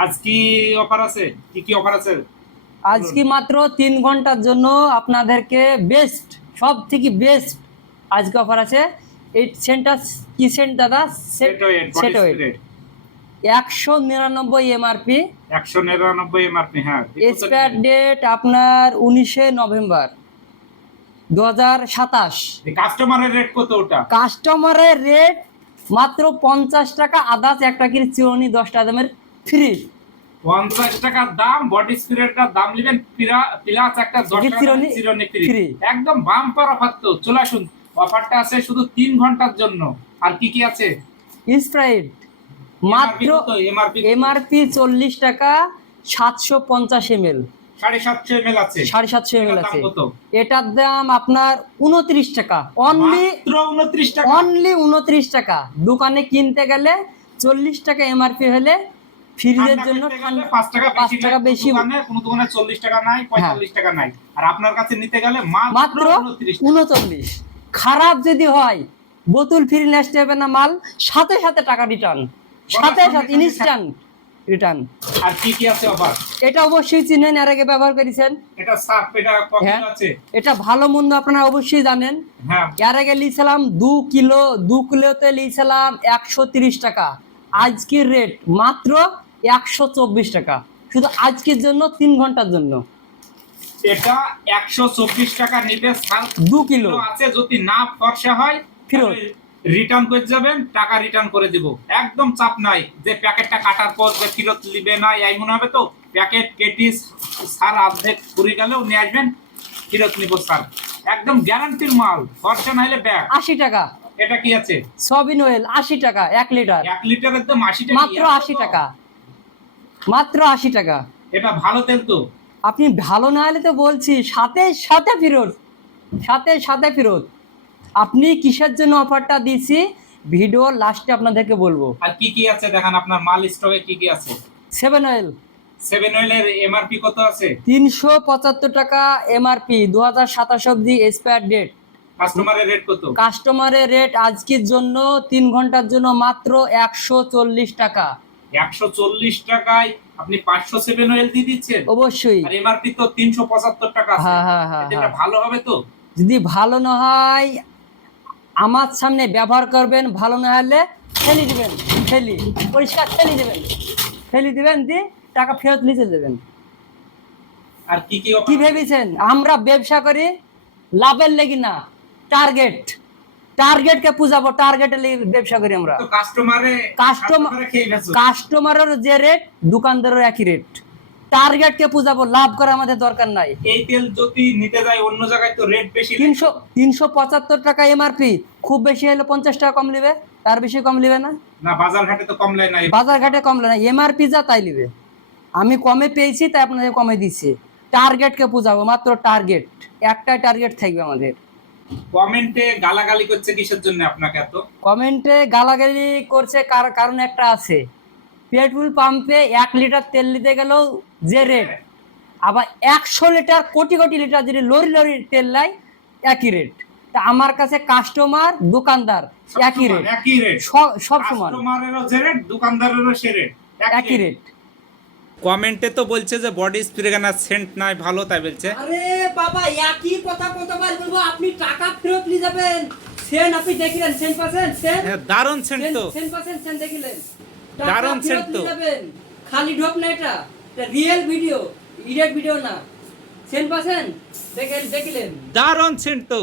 আজ কি অফার আছে? কি কি অফার আছে? আজকে মাত্র 3 ঘন্টার জন্য আপনাদেরকে বেস্ট, সব থেকে বেস্ট আজকে অফার আছে। এই সেন্টটা কি সেন্ট দাদা? সেটোয়েড বডি সেটোয়েড স্প্রে 199 এমআরপি, 199 এমআরপি। হ্যাঁ, এক্সপায়ার ডেট আপনার 19 নভেম্বর 2027। কাস্টমারের রেট কত ওটা? কাস্টমারের রেট মাত্র 50 টাকা, আদার্স একটা কি চিরুনি 10টা দামের ফ্রি। 50 টাকার দাম, বডি স্প্রেটার দাম নেবেন প্লাস একটা 10 টাকা চিরুনি ফ্রি। একদম বাম্পার অফার তো। চলে আসুন, অফারটা আছে শুধু 3 ঘন্টার জন্য। আর কি কি আছে? স্প্রাইট মাত্র এমআরপি 40 টাকা, 750 ml, 750 ml আছে। 750 ml এটার দাম আছে। কত? এটার দাম আপনার 29 টাকা, অনলি মাত্র 29 টাকা। অনলি 29 টাকা। দোকানে কিনতে গেলে 40 টাকা এমআরপি হলে ফ্রিজের জন্য 5 টাকা বেশি। দোকানে কোন দোকানে 40 টাকা নাই, 45 টাকা নাই, আর আপনার কাছে নিতে গেলে মাত্র 39। খারাপ যদি হয় বোতল ফ্রি নেক্সট হবে না, মাল সাথে সাথে টাকা রিটার্ন, সাথে সাথে ইনস্ট্যান্ট রিটার্ন। আর কি কি আছে অফার? এটা অবশ্যই চিনেন, এর আগে ব্যবহার করেছেন। এটা সার্ফ, এটা কত আছে? এটা ভালো মন্দ আপনারা অবশ্যই জানেন। হ্যাঁ, এর আগে লিছিলাম 2 কিলোতে লিছিলাম 130 টাকা। আজকের রেট মাত্র 124 টাকা, শুধু আজকের জন্য 3 ঘন্টার জন্য। এটা 124 টাকা নিবে। সার্ফ 2 কিলো আছে, যদি না ফর্সা হয় ফেরত রিটার্ন করে যাবেন, টাকা রিটার্ন করে দিব। একদম চাপ নাই যে প্যাকেটটা কাটার পর যে ফেরত নিবে না, এই মনে হবে তো। প্যাকেট কেটি সার অর্ধেক পুরি গেলেও নিয়ে আসবেন, ফেরত নিব স্যার। একদম গ্যারান্টির মাল, ফর্সা নাইলে ব্যাগ। 80 টাকা। এটা কি আছে? সয়াবিন অয়েল 80 টাকা 1 লিটার। 1 লিটার একদম 80 টাকা, মাত্র 80 টাকা, মাত্র 80 টাকা। এটা ভালো তেল তো। আপনি ভালো না হলে তো বলছি সাথে সাথে ফেরত, সাথে সাথে ফেরত। আপনি কিসের জন্য অফারটা দিয়েছি ভিডিও লাস্টে আপনাদেরকে বলবো। আর কি কি আছে দেখান, আপনার মাল স্টকে কি কি আছে? 7 অয়েল, 7 অয়েলের এমআরপি কত আছে? 375 টাকা এমআরপি, 2027 অবধি এক্সপায়ার ডেট। কাস্টমারের রেট কত? কাস্টমারের রেট আজকের জন্য 3 ঘন্টার জন্য মাত্র 140 টাকা। 140 টাকায় আপনি 507 অয়েল দিয়ে দিচ্ছেন? অবশ্যই। আর এমআরপি তো 375 টাকা আছে। এটা ভালো হবে তো? যদি ভালো না হয় আমার সামনে ব্যবহার করবেন, ভালো না হলে ফেলে দিবেন, পরিষ্কার ফেলে দিবেন দিয়ে টাকা ফেরত নিতে দেবেন। আর কি কি কি ভেবেছেন আমরা ব্যবসা করি লাভের লেগে না, টার্গেটকে পূজাবো, টার্গেটের লেগে ব্যবসা করি আমরা। তো কাস্টমারের যে রেট দোকানদারের একই রেট। টার্গেটকে পূজাবো, লাভ করা আমাদের দরকার নাই। এই তেল যদি নিতে যাই অন্য জায়গায় তো রেট বেশি। 375 টাকা এমআরপি, খুব বেশি হলে 50 টাকা কম নেবে, তার বেশি কম নেবে না। না, বাজার ঘাটে তো কম লাই না। বাজার ঘাটে কম লাই না, এমআরপি যা তাই নেবে। আমি কমে পেয়েছি তাই আপনাদের কমে দিচ্ছি। টার্গেটকে পূজাবো, মাত্র টার্গেট, একটাই টার্গেট থাকবে আমাদের। কমেন্টে গালাগালি করছে কিসের জন্য আপনাকে? এত কমেন্টে গালাগালি করছে কারণ একটা আছে। পেট্রোল পাম্পে 1 লিটার তেল নিতে গেলেও যে রেট, আবার 100 লিটার কোটি কোটি লিটার যদি লরি তেল লাই একই রেট। তা আমার কাছে কাস্টমার দোকানদার একই রেট, সব সমান। কাস্টমারেরও যে রেট, দোকানদারেরও সে রেট, একই রেট। কমেন্টে তো বলছে যে বডি স্প্রে গানা সেন্ট নাই ভালো, তাই বলছে। আরে বাবা একই কথা কতবার বলবো, আপনি টাকা ফেরত নিয়ে যাবেন। সেন্ট আপনি দেখিলেন, সেন্ট পাচ্ছেন, সেন্ট দারুন সেন্ট তো, সেন্ট পাচ্ছেন, সেন্ট দেখিলেন, দারুন সেন্ট তো। খালি ঢপ না, এটা রিয়েল ভিডিও, ইডিয়েট ভিডিও না। সেন্ট পাচ্ছেন, দেখিলেন, দারুন সেন্ট তো।